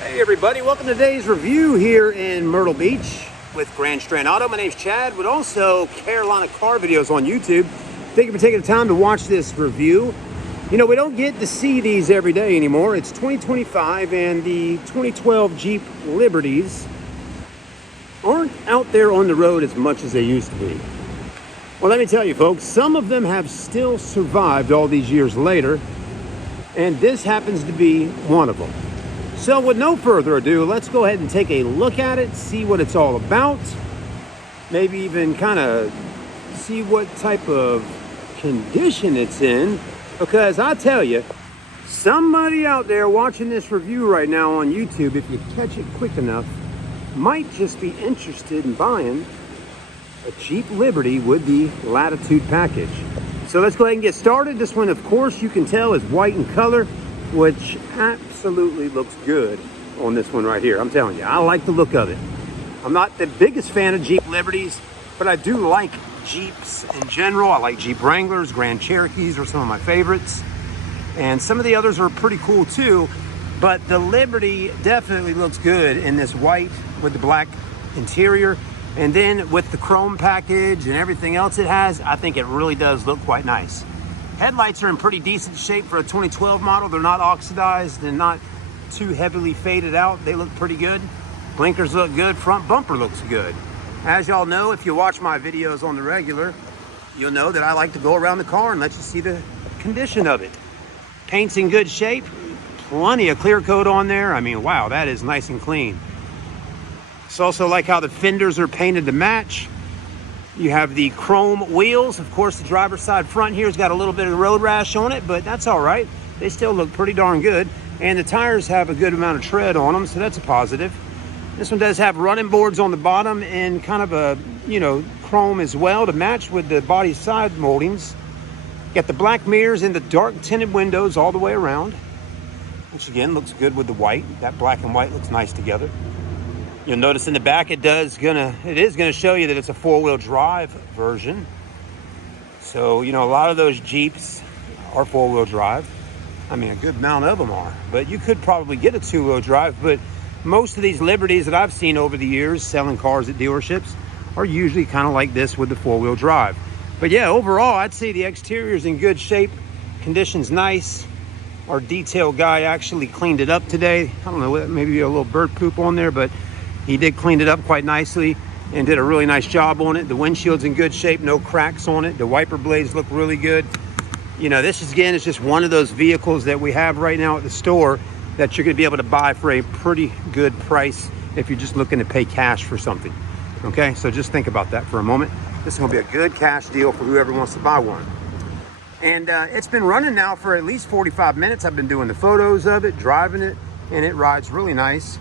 Hey everybody, welcome to today's review here in Myrtle Beach with Grand Strand Auto. My name's Chad, but also Carolina Car Videos on YouTube. Thank you for taking the time to watch this review. You know, we don't get to see these every day anymore. It's 2025 and the 2012 Jeep Liberties aren't out there on the road as much as they used to be. Well, let me tell you folks, some of them have still survived all these years later, and this happens to be one of them. So with no further ado, let's go ahead and take a look at it, see what it's all about, maybe even kind of see what type of condition it's in, because I tell you, somebody out there watching this review right now on YouTube, if you catch it quick enough, might just be interested in buying a Jeep Liberty with the Latitude package. So let's go ahead and get started. This one, of course, you can tell is white in color, which absolutely looks good on this one right here. I'm telling you, I like the look of it. I'm not the biggest fan of Jeep Liberties, but I do like Jeeps in general. I like Jeep Wranglers, Grand Cherokees are some of my favorites. And some of the others are pretty cool too, but the Liberty definitely looks good in this white with the black interior. And then with the chrome package and everything else it has, I think it really does look quite nice. Headlights are in pretty decent shape for a 2012 model. They're not oxidized and not too heavily faded out. They look pretty good. Blinkers look good. Front bumper looks good. As y'all know, if you watch my videos on the regular, you'll know that I like to go around the car and let you see the condition of it. Paint's in good shape. Plenty of clear coat on there. I mean, wow, that is nice and clean. It's also like how the fenders are painted to match. You have the chrome wheels. Of course, the driver's side front here has got a little bit of road rash on it, but that's all right. They still look pretty darn good. And the tires have a good amount of tread on them, so that's a positive. This one does have running boards on the bottom and kind of a, chrome as well to match with the body side moldings. Got the black mirrors and the dark tinted windows all the way around, which again looks good with the white. That black and white looks nice together. You'll notice in the back it is gonna show you that it's a four-wheel drive version. So, a lot of those Jeeps are four-wheel drive. I mean, a good amount of them are, but you could probably get a two-wheel drive, but most of these Liberties that I've seen over the years selling cars at dealerships are usually kind of like this with the four-wheel drive. But yeah, overall, I'd say the exterior's in good shape. Condition's nice. Our detail guy actually cleaned it up today. I don't know, maybe a little bird poop on there, but he did clean it up quite nicely and did a really nice job on it. The windshield's in good shape, no cracks on it. The wiper blades look really good. This is just one of those vehicles that we have right now at the store that you're gonna be able to buy for a pretty good price if you're just looking to pay cash for something. Okay, so just think about that for a moment. This is gonna be a good cash deal for whoever wants to buy one. And it's been running now for at least 45 minutes. I've been doing the photos of it, driving it, and it rides really nice.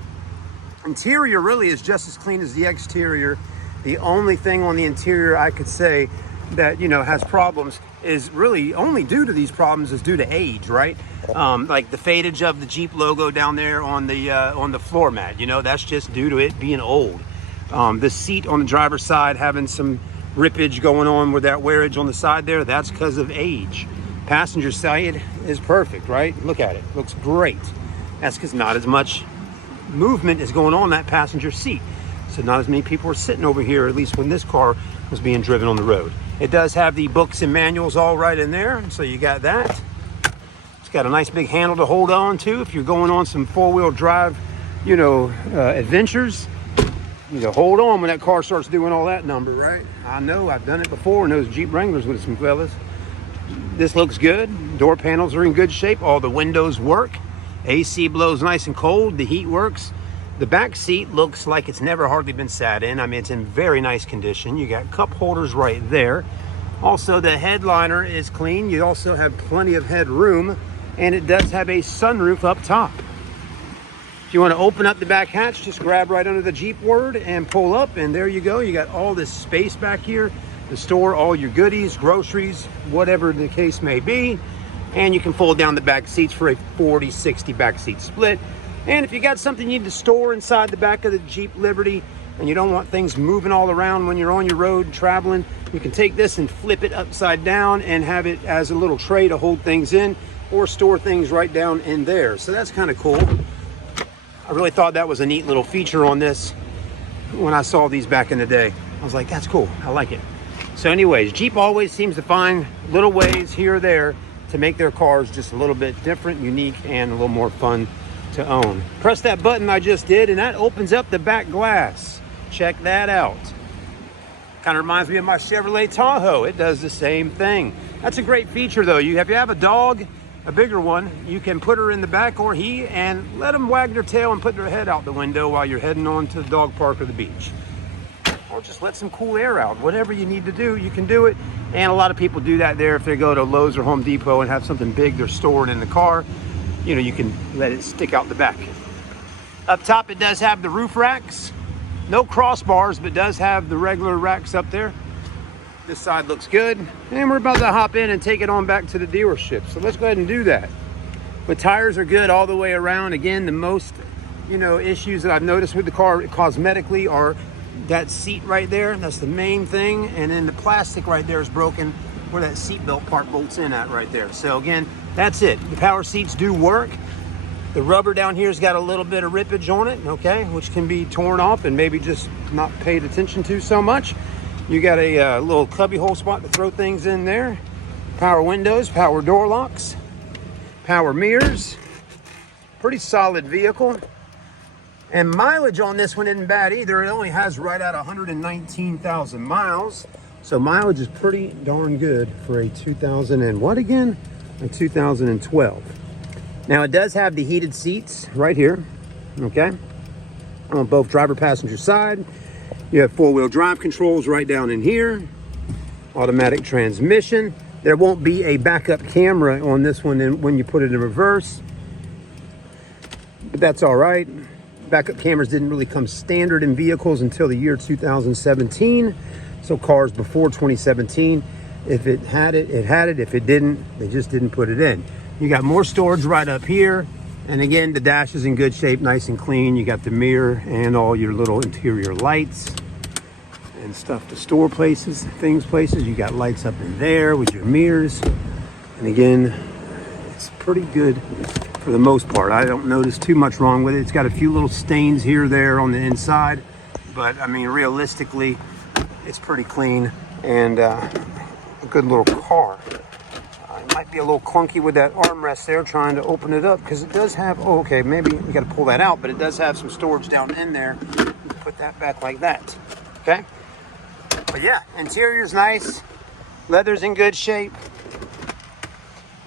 Interior really is just as clean as the exterior. The only thing on the interior I could say that has problems is really only due to these problems is due to age, right? Like the fadage of the Jeep logo down there on the floor mat. That's just due to it being old. The seat on the driver's side having some rippage going on with that wearage on the side there, that's because of age. Passenger side is perfect, right? Look at it, looks great. That's because not as much movement is going on that passenger seat, so not as many people are sitting over here, at least when this car was being driven on the road. It does have the books and manuals all right in there, so you got that. It's got a nice big handle to hold on to if you're going on some four-wheel drive adventures. Hold on when that car starts doing all that number, right? I know, I've done it before in those Jeep Wranglers with some fellas. This looks good. Door panels are in good shape. All the windows work. AC blows nice and cold. The heat works. The back seat looks like it's never hardly been sat in. I mean, it's in very nice condition. You got cup holders right there. Also, the headliner is clean. You also have plenty of headroom, and it does have a sunroof up top. If you want to open up the back hatch, just grab right under the Jeep word and pull up, and there you go. You got all this space back here to store all your goodies, groceries, whatever the case may be. And you can fold down the back seats for a 40-60 back seat split. And if you got something you need to store inside the back of the Jeep Liberty and you don't want things moving all around when you're on your road traveling, you can take this and flip it upside down and have it as a little tray to hold things in or store things right down in there. So that's kind of cool. I really thought that was a neat little feature on this when I saw these back in the day. I was like, that's cool, I like it. So anyways, Jeep always seems to find little ways here or there to make their cars just a little bit different, unique, and a little more fun to own. Press that button I just did, and that opens up the back glass. Check that out. Kind of reminds me of my Chevrolet Tahoe. It does the same thing. That's a great feature though. If you have a dog, a bigger one, you can put her in the back, or he, and let them wag their tail and put their head out the window while you're heading on to the dog park or the beach. Or just let some cool air out. Whatever you need to do, you can do it. And a lot of people do that there if they go to Lowe's or Home Depot and have something big they're storing in the car. You know, you can let it stick out the back. Up top, it does have the roof racks. No crossbars, but does have the regular racks up there. This side looks good. And we're about to hop in and take it on back to the dealership. So let's go ahead and do that. But tires are good all the way around. Again, the most, issues that I've noticed with the car cosmetically are that seat right there. That's the main thing. And then the plastic right there is broken where that seat belt part bolts in at right there. So again, that's it. The power seats do work. The rubber down here's got a little bit of rippage on it, okay, which can be torn off and maybe just not paid attention to so much. You got a little cubby hole spot to throw things in there. Power windows, power door locks, power mirrors. Pretty solid vehicle. And mileage on this one isn't bad either. It only has right at 119,000 miles. So mileage is pretty darn good for a 2000 and what again? A 2012. Now it does have the heated seats right here, okay? On both driver passenger side. You have four-wheel drive controls right down in here. Automatic transmission. There won't be a backup camera on this one when you put it in reverse. But that's all right. Backup cameras didn't really come standard in vehicles until the year 2017. So cars before 2017, if it had it, it had it. If it didn't, they just didn't put it in. You got more storage right up here. And again, the dash is in good shape, nice and clean. You got the mirror and all your little interior lights and stuff to store places. You got lights up in there with your mirrors. And again, it's pretty good for the most part. I don't notice too much wrong with it. It's got a few little stains here or there on the inside, but I mean, realistically, it's pretty clean and a good little car. It might be a little clunky with that armrest there, trying to open it up, because it does have, oh, okay, maybe we got to pull that out, but it does have some storage down in there. Put that back like that, okay? But yeah, interior's nice. Leather's in good shape.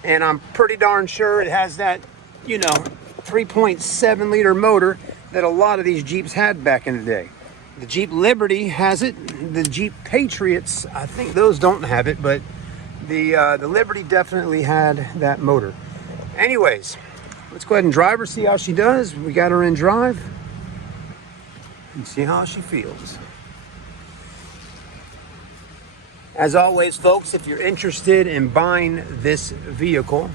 And I'm pretty darn sure it has that, 3.7 liter motor that a lot of these Jeeps had back in the day. The Jeep Liberty has it. The Jeep Patriots, I think those don't have it, but the Liberty definitely had that motor. Anyways, let's go ahead and drive her, see how she does. We got her in drive and see how she feels. As always, folks, if you're interested in buying this vehicle,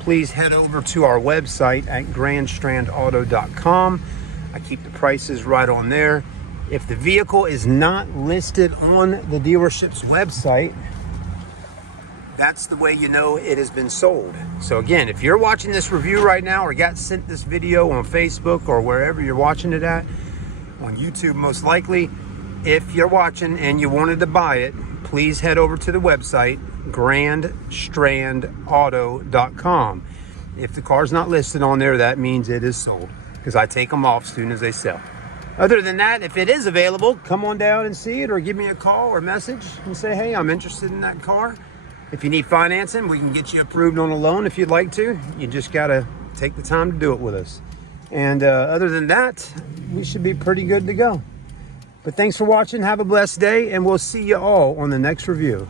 please head over to our website at grandstrandauto.com. I keep the prices right on there. If the vehicle is not listed on the dealership's website, that's the way you know it has been sold. So again, if you're watching this review right now or got sent this video on Facebook or wherever you're watching it at, on YouTube most likely, if you're watching and you wanted to buy it, please head over to the website, grandstrandauto.com. If the car's not listed on there, that means it is sold, because I take them off as soon as they sell. Other than that, if it is available, come on down and see it, or give me a call or message and say, hey, I'm interested in that car. If you need financing, we can get you approved on a loan if you'd like to. You just got to take the time to do it with us. And other than that, we should be pretty good to go. But thanks for watching. Have a blessed day, and we'll see you all on the next review.